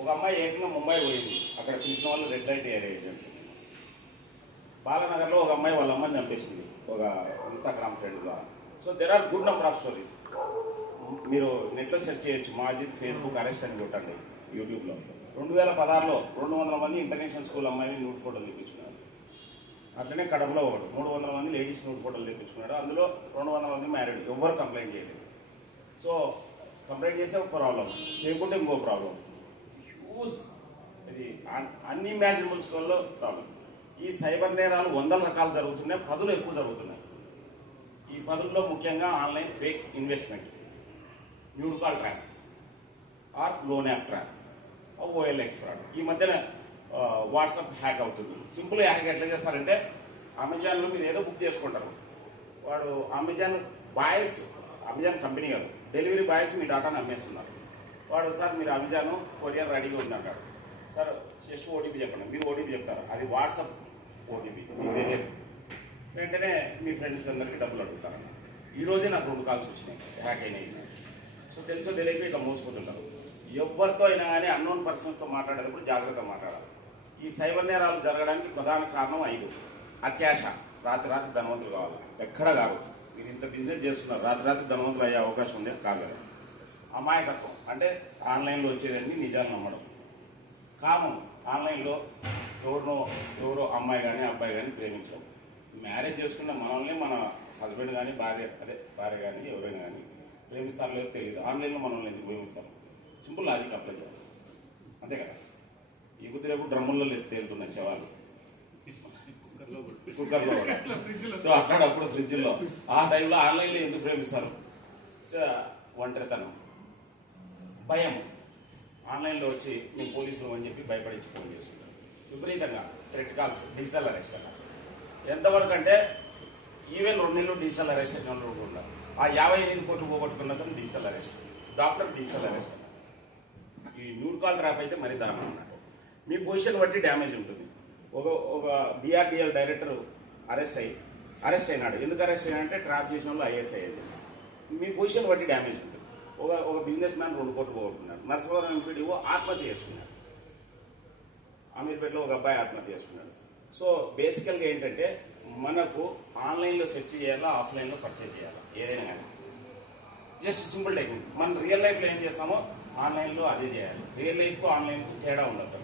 ఒక అమ్మాయి ఏకంగా ముంబై పోయింది. అక్కడ పిలిచిన వాళ్ళు రెడ్ లైట్ ఏరియా ఏజెంట్. బాలనగర్లో ఒక అమ్మాయి వాళ్ళ అమ్మని చంపేసింది ఒక ఇన్స్టాగ్రామ్ ఫ్రెండ్ ద్వారా. So there are good number of stories. మీరు నెట్లో సెర్చ్ చేయొచ్చు, మాజిద్ ఫేస్బుక్ అరెస్ట్ అని కొట్టండి యూట్యూబ్లో. 2016లో 200 మంది ఇంటర్నేషనల్ స్కూల్ అమ్మాయిని న్యూడ్ ఫోటోలు తెప్పించుకున్నారు. అట్లనే కడపలో 300 మంది లేడీస్ న్యూడ్ ఫోటోలు తెప్పించుకున్నాడు. అందులో 200 మంది మ్యారీడ్. ఎవ్వరు కంప్లైంట్ చేయలేదు. సో కంప్లైంట్ చేస్తే ఒక ప్రాబ్లం, చేయకుంటే ఇంకో ప్రాబ్లం. హ్యూజ్ ఇది అన్ఇమాజినబుల్ స్కూల్లో ప్రాబ్లం. ఈ సైబర్ నేరాలు 100 రకాలు జరుగుతున్నాయి, పదులు ఎక్కువ జరుగుతున్నాయి. ఈ పదుల్లో ముఖ్యంగా online fake investment, nude call track or loan app track, OLX fraud. ఈ మధ్యన వాట్సాప్ హ్యాక్ అవుతుంది. సింపుల్ హ్యాక్ ఎట్లా చేస్తారంటే, అమెజాన్లో మీరు ఏదో బుక్ చేసుకుంటారు, వాడు అమెజాన్ కంపెనీ కాదు, డెలివరీ బాయ్స్ మీ డాటాను అమ్మేస్తున్నారు. వాడు సార్ మీరు అమెజాన్ కొరియర్ రెడీగా ఉంది అంటాడు. సార్ జస్ట్ ఓటీపీ చెప్పండి, మీరు ఓటీపీ చెప్తారు, అది వాట్సాప్ ఓటీపీ, మీకు తెలియదు. వెంటనే మీ ఫ్రెండ్స్ అందరికీ డబ్బులు అడుగుతారు. ఈరోజే నాకు 2 కాల్స్ వచ్చినాయి, హ్యాక్ అయినాయి. సో తెలుసో తెలియక ఇట్లా మోసపోతుంటారు. ఎవరితో అయినా కానీ అన్నోన్ పర్సన్స్తో మాట్లాడేటప్పుడు జాగ్రత్తగా మాట్లాడాలి. ఈ సైబర్ నేరాలు జరగడానికి ప్రధాన కారణం 5. అత్యాశ, రాత్రి ధనవంతులు కావాలి. ఎక్కడ కాదు, మీరు ఇంత బిజినెస్ చేస్తున్నారు, రాత్రి ధనవంతులు అయ్యే అవకాశం ఉండేది కాదు. అమాయకత్వం అంటే ఆన్లైన్లో వచ్చేదాన్ని నిజాలు నమ్మడం. కామం, ఆన్లైన్లో ఎవరో అమ్మాయి కానీ అబ్బాయి కానీ ప్రేమించాం. మ్యారేజ్ చేసుకున్న మనల్ని మన హస్బెండ్ కానీ భార్య కానీ ఎవరైనా కానీ ప్రేమిస్తారో లేదో తెలియదు. ఆన్లైన్లో మనల్ని ఎందుకు ప్రేమిస్తాం? సింపుల్ లాజిక్ అప్లై చేయాలి, అంతే కదా. ఈ బుద్ధి రేపు డ్రమ్ముల్లో తేలుతున్నాయి శవాలు, కుక్కర్లో. సో అక్కడప్పుడు ఫ్రిడ్జ్లో, ఆ టైంలో ఆన్లైన్లో ఎందుకు ప్రేమిస్తారు? సో ఒంటరితనం, భయం. ఆన్లైన్లో వచ్చి నేను పోలీసులు అని చెప్పి భయపడించి ఫోన్ చేస్తుంటారు. విపరీతంగా థ్రెట్ కాల్స్, డిజిటల్ అరెస్ట్ అన్న. ఎంతవరకు అంటే ఈవెన్ 2 నెలలు డిజిటల్ అరెస్ట్ అయిన వాళ్ళు ఉన్నారు. ఆ 58 కోట్లు పోగొట్టుకున్నది digital arrest, doctor digital arrest. ఈ న్యూడ్ కాల్ ట్రాప్ అయితే మరీ దారుణం అన్నట్టు. మీ పొజిషన్ బట్టి డ్యామేజ్ ఉంటుంది. ఒక BRDL డైరెక్టర్ అరెస్ట్ అయినాడు. ఎందుకు అరెస్ట్ అయినాడంటే ట్రాప్ చేసిన వాళ్ళు IAS అయ్యేది. మీ పొజిషన్ బట్టి డ్యామేజ్ ఉంటుంది. ఒక బిజినెస్ మ్యాన్ 2 కోట్లు పోగొట్టుకున్నాడు. నర్సవరం ఎంపీడీఓ ఆత్మహత్య చేసుకున్నాడు. అమీర్పేటలో ఒక అబ్బాయి ఆత్మహత్య చేసుకున్నాడు. సో బేసికల్గా ఏంటంటే, మనకు ఆన్లైన్లో సెర్చ్ చేయాలా, ఆఫ్లైన్లో పర్చేజ్ చేయాలా, ఏదైనా కానీ జస్ట్ సింపుల్ టెక్నిక్. మనం రియల్ లైఫ్లో ఏం చేస్తామో ఆన్లైన్లో అదే చేయాలి. రియల్ లైఫ్కు ఆన్లైన్కు తేడా ఉండదు.